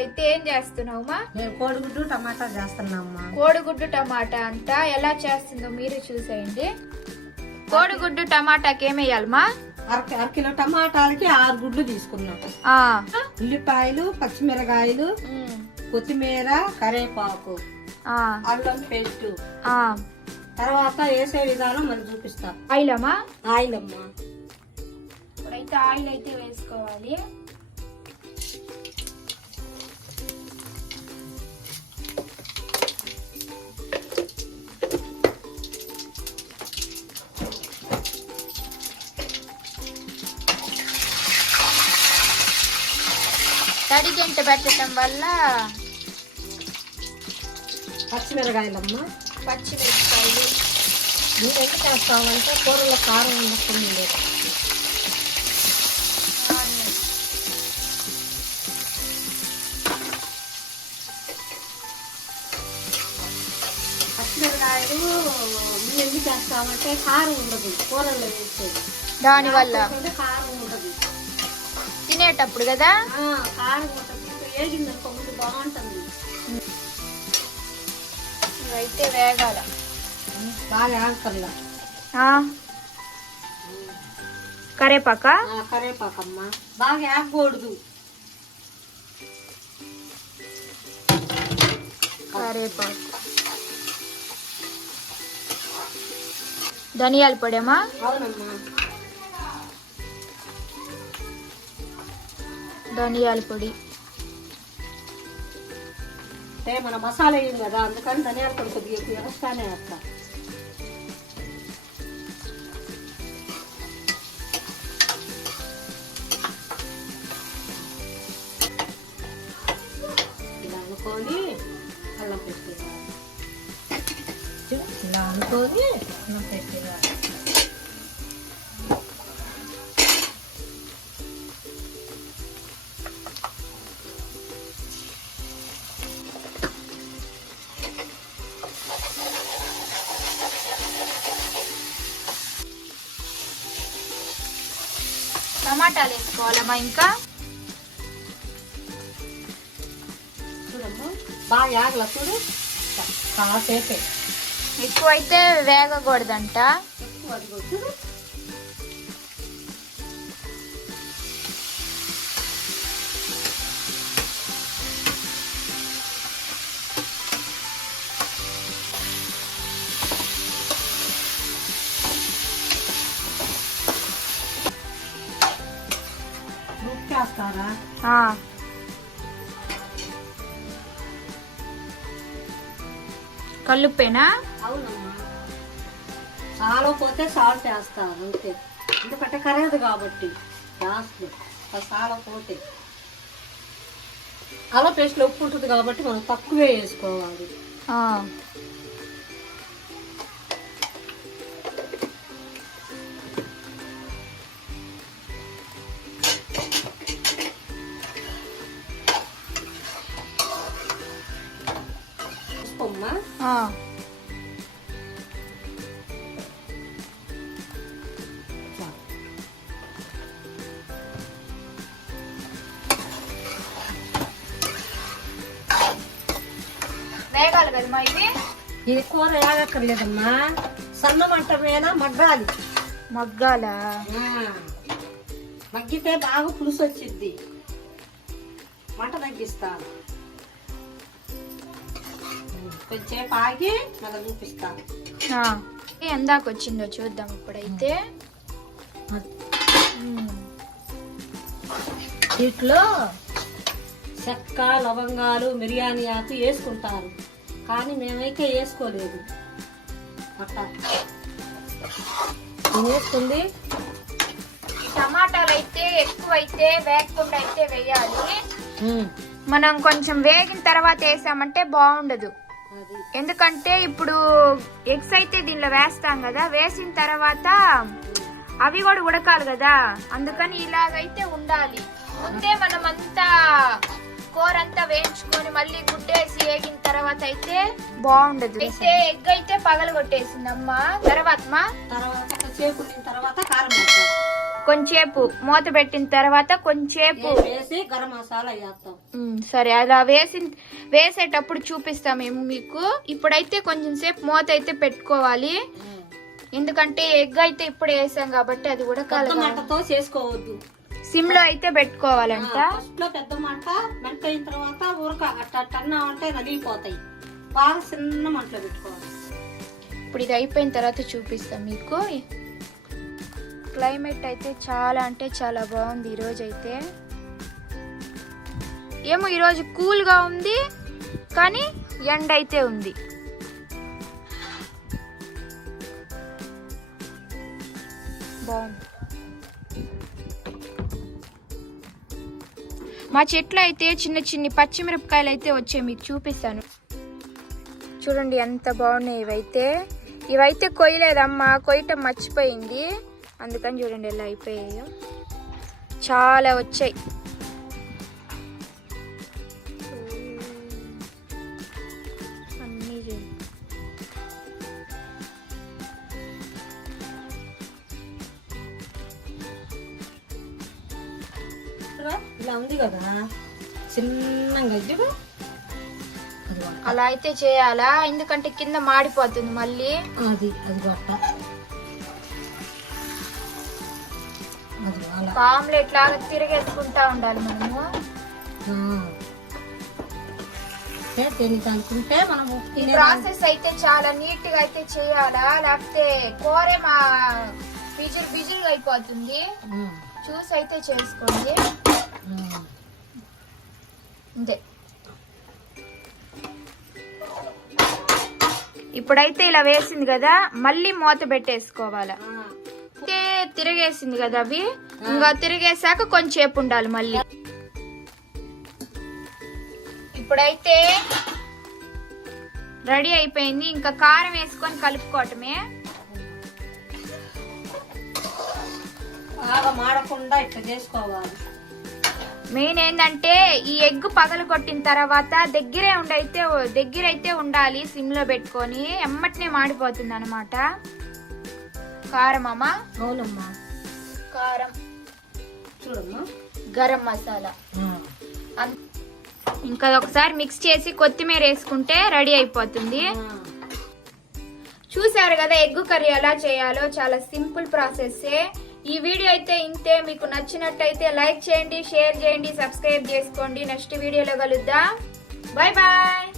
అయితే ఏం చేస్తున్నావు మా మేము కోడిగుడ్డు టమాటా చేస్తున్నామ్మా. కోడిగుడ్డు టమాటా అంతా ఎలా చేస్తుందో మీరు చూసేయండి. కోడిగుడ్డు టమాటాకి ఏమేయాలమ్మా అర అరకిలో టమాటాలకి ఆరు గుడ్లు తీసుకున్నాం. ఉల్లిపాయలు పచ్చిమిరకాయలు కొత్తిమీర కరివేపాకు. ఆ, అల్లం పేస్ట్. తర్వాత వేసే విధానం మనం చూపిస్తాం. ఆయిల్ అమ్మా ఆయిల్ అమ్మా ఇప్పుడైతే ఆయిల్ అయితే వేసుకోవాలి. తడి గంట పెట్టడం వల్ల పచ్చిమిరకాయలమ్మా. పచ్చిమిరపకాయలు. నువ్వు ఎట్లా చేస్తావంటే కూరలో కారం ఉండకుండా లేదు. పచ్చిమిరకాయలు నువ్వు ఎందుకు చేస్తావంటే కారం ఉండదు. కూరల్లో వేసేది. దానివల్ల కారం ఉండదు తినేటప్పుడు కదా? ఇవైతే వేగాల. కరేపాక? కరేపాకమ్మ. బాగా యాగకూడదు కరేపాకు. ధనియాల పొడేమా? అవునమ్మా. ధనియాల పొడి. అంటే మన మసాలా వేయం కదా అందుకని ధనియాల పొడి కొద్దిగా ఎక్కువ ఎక్స్ట్రానే వేస్తా ఇలా అనుకొని అల్లం పెట్టేయాలి ఇలా అనుకొని టమాటాలు వేసుకోవాలమ్మా ఇంకా? చూడమ్మా. బాగా యాగల చూడు. కాసేపే. ఎక్కువైతే వేగకూడదంట. ఎక్కువ ఆ. కల్లుప్పేనా? అవునమ్మా. చాలా పోతే సాల్ట్ వేస్తాను అంతే ఎందుకంటే కరగదు కాబట్టి లాస్ట్లో. చాలా పోతే అలా పేస్ట్లో ఉప్పు ఉంటుంది కాబట్టి మనం తక్కువే వేసుకోవాలి. వేగాలి కదమ్మా ఇది ఇది కూర ఏగక్కర్లేదమ్మా సన్న మంట మీద మగ్గాలి? మగ్గాల మగ్గితే బాగా పులుసు వచ్చింది మంట తగ్గిస్తాను. కొంచెంసేపు ఆగి మళ్ళీ చూపిస్తాను. ఎందాక వచ్చిందో చూద్దాం ఇప్పుడైతే. వీటిలో చెక్క లవంగాలు మిరియాని ఆకు వేసుకుంటారు. కానీ మేమైతే వేసుకోలేదు. నేను వేసుకుంది టమాటాలు అయితే ఎక్కువైతే వేగకుండా అయితే వేయాలి మనం కొంచెం వేగిన తర్వాత వేసామంటే బాగుండదు. ఎందుకంటే ఇప్పుడు ఎగ్స్ అయితే దీనిలో వేస్తాం కదా వేసిన తర్వాత అవి కూడా ఉడకాలి కదా. అందుకని ఇలాగైతే ఉండాలి. ముందే మనం అంతా కూర అంతా వేయించుకొని మళ్ళీ గుడ్డేసి వేగిన తర్వాత అయితే బాగుండదు అయితే ఎగ్ అయితే పగల కొట్టేసిందమ్మా తర్వాత తర్వాత కారం కొంచేపు మూత పెట్టిన తర్వాత కొంచేపు ఏం వేసి గరం మసాలా వేస్తాం. సరే అలా వేసి వేసేటప్పుడు చూపిస్తాం మేము మీకు. ఇప్పుడైతే కొంచెం సేపు మూత అయితే పెట్టుకోవాలి. ఎందుకంటే ఎగ్ అయితే ఇప్పుడు వేసాం కాబట్టి అది కూడా మంటతో చేసుకోవద్దు. సిమ్లో అయితే పెట్టుకోవాలంట. ఫస్ట్లో పెద్ద మంట మంట అయిన తర్వాత ఊరక అట్ట అన్నామంటే నలిగిపోతాయి. బాగా చిన్న మంటలో పెట్టుకోవాలి. ఇప్పుడు ఇది అయిపోయిన తర్వాత చూపిస్తాం మీకు. క్లైమేట్ అయితే చాలా అంటే చాలా బాగుంది ఈరోజు అయితే ఏమో ఈరోజు కూల్గా ఉంది కానీ ఎండ అయితే ఉంది. బాగుంది. మా చెట్లు అయితే చిన్న చిన్ని పచ్చిమిరపకాయలు అయితే వచ్చాయి మీకు చూపిస్తాను. చూడండి ఎంత బాగున్నాయి ఇవైతే. ఇవైతే కొయ్యలేదమ్మా కొయ్యటం మర్చిపోయింది. అందుకని చూడండి ఎలా అయిపోయాయో. చాలా వచ్చాయి. అన్నీ ఇలా ఉంది కదా. చిన్నగా. అలా అయితే చేయాలా? ఎందుకంటే కింద మాడిపోతుంది మళ్ళీ. అది అది ఆమ్లెట్ లాగా తిరిగేసుకుంటా ఉండాలి మనము. అనుకుంటే మనము ఈ తినే ప్రాసెస్ అయితే చాలా నీట్గా అయితే చేయాలా? లేకపోతే కూరే మా బిజులు బిజులుగా అయిపోతుంది. చూసి అయితే చేసుకోండి. అంతే. ఇప్పుడైతే ఇలా వేసింది కదా మళ్ళీ మూత పెట్టేసుకోవాలా? తిరిగేసింది కదా అవి? ఇంకా తిరిగేసాక కొంచెంసేపు ఉండాలి మళ్ళీ. ఇప్పుడైతే రెడీ అయిపోయింది. ఇంకా కారం వేసుకొని కలుపుకోవటమే. బాగా మాడకుండా ఇట్లా చేసుకోవాలి. మెయిన్ ఏంటంటే ఈ ఎగ్ పగలు కొట్టిన తర్వాత దగ్గరే ఉండైతే దగ్గరైతే ఉండాలి సిమ్లో పెట్టుకొని. ఎమ్మటనే మాడిపోతుంది అనమాట కారం అమ్మ? అవునమ్మా కారం. చూడమ్మా. గరం మసాలా. ఇంకా ఒకసారి మిక్స్ చేసి కొత్తిమీర వేసుకుంటే రెడీ అయిపోతుంది. చూసారు కదా ఎగ్ కర్రీ ఎలా చేయాలో? చాలా సింపుల్ ప్రాసెస్ ఈ వీడియో అయితే ఇంతే. మీకు నచ్చినట్టయితే లైక్ చేయండి షేర్ చేయండి సబ్స్క్రైబ్ చేసుకోండి. నెక్స్ట్ వీడియోలో కలుద్దాం. Bye bye.